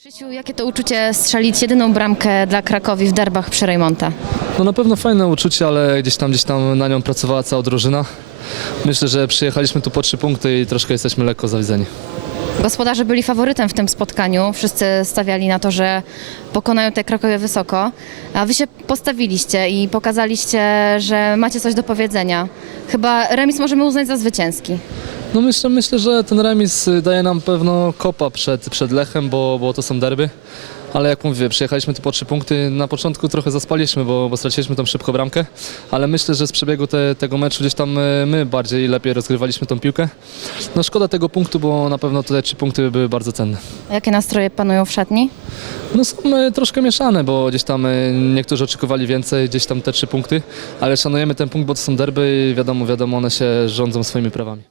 Krzysiu, jakie to uczucie strzelić jedyną bramkę dla Krakowi w derbach przy Rejmonta? No na pewno fajne uczucie, ale gdzieś tam, gdzieś tam na nią pracowała cała drużyna. Myślę, że przyjechaliśmy tu po trzy punkty i troszkę jesteśmy lekko zawiedzeni. Gospodarze byli faworytem w tym spotkaniu. Wszyscy stawiali na to, że pokonają te Krakowie wysoko, a wy się postawiliście i pokazaliście, że macie coś do powiedzenia. Chyba remis możemy uznać za zwycięski. No myślę, myślę, że ten remis y, daje nam pewno kopa przed, przed Lechem, bo, bo to są derby. Ale jak mówię, przyjechaliśmy tu po trzy punkty. Na początku trochę zaspaliśmy, bo, bo straciliśmy tą szybko bramkę, ale myślę, że z przebiegu te, tego meczu gdzieś tam y, my bardziej lepiej rozgrywaliśmy tą piłkę. No szkoda tego punktu, bo na pewno te trzy punkty były bardzo cenne. A Jakie nastroje panują w szatni? No są e, troszkę mieszane, bo gdzieś tam niektórzy oczekiwali więcej, gdzieś tam te trzy punkty, ale szanujemy ten punkt, bo to są derby i wiadomo, wiadomo, one się rządzą swoimi prawami.